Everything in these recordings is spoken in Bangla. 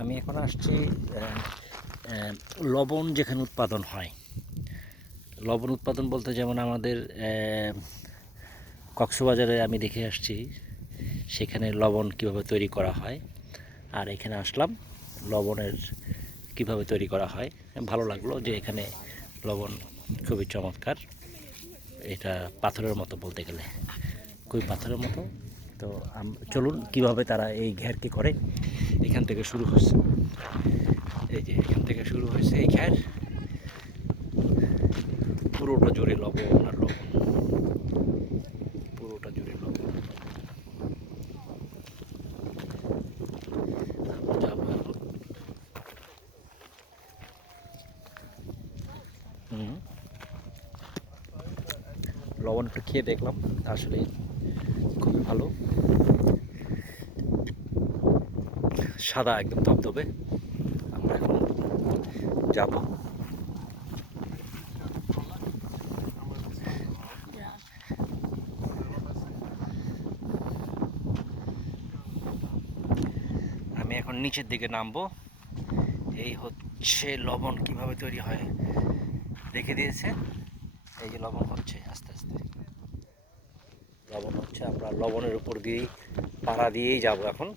আমি এখন আসছি লবণ যেখানে উৎপাদন হয়। লবণ উৎপাদন বলতে যেমন আমাদের কক্সবাজারে আমি দেখে আসছি সেখানে লবণ কিভাবে তৈরি করা হয়, আর এখানে আসলাম লবণের কিভাবে তৈরি করা হয়। ভালো লাগলো যে এখানে লবণ খুবই চমৎকার। এটা পাথরের মতো বলতে গেলে, খুবই পাথরের মতো। তো চলুন কিভাবে তারা এই ঘেরকে করে। এখান থেকে শুরু হচ্ছে, এই যে এখান থেকে শুরু হয়েছে এই ঘের, পুরোটা জুড়ে লবণ আর লবণ, পুরোটা জুড়ে লবণ। যাবো এখন। লবণ একটু খেয়ে দেখলাম, আসলে খুবই ভালো, সাদা একদম ধবধবে। আমরা এখন যাব। আমি এখন নিচের দিকে নামবো। এই হচ্ছে লবণ কিভাবে তৈরি হয় রেখে দিয়েছে। এই যে লবণ হচ্ছে আস্তে আস্তে, লবণ হচ্ছে। আমরা লবণের উপর দিয়েই পাড়া দিয়েই যাব এখন।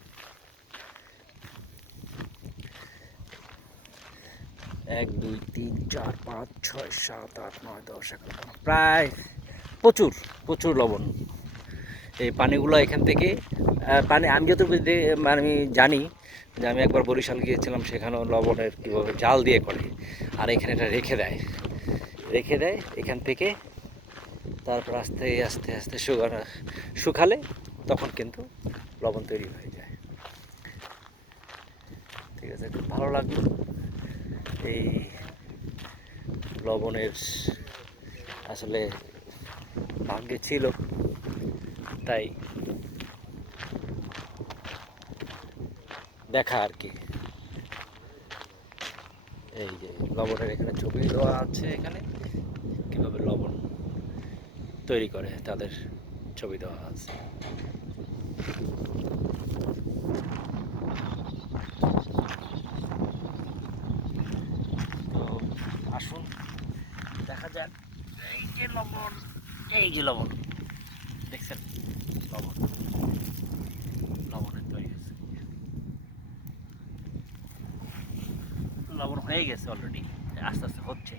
1 2 3 4 5 6 7 8 9 10 11, প্রায় প্রচুর প্রচুর লবণ। এই পানিগুলো এখান থেকে পানি আমি যতটুকু মানে আমি জানি যে আমি একবার বরিশাল গিয়েছিলাম, সেখানেও লবণের কীভাবে জাল দিয়ে করে, আর এখানে এটা রেখে দেয় এখান থেকে। তারপর আস্তে আস্তে আস্তে শুকালে তখন কিন্তু লবণ তৈরি হয়ে যায়। ঠিক আছে, খুব ভালো লাগলো। এই লবণের আসলে ভাগ্যে ছিল, তাই দেখা আর কি। এই যে লবণের এখানে ছবি দেওয়া আছে, এখানে কীভাবে লবণ তৈরি করে তাদের ছবি দেওয়া আছে। তো আসুন দেখা যাক। এই যে লবণ, এই যে লবণ দেখছেন, লবণ, লবণের তৈরি আছে, লবণ হয়ে গেছে অলরেডি, আস্তে আস্তে হচ্ছে।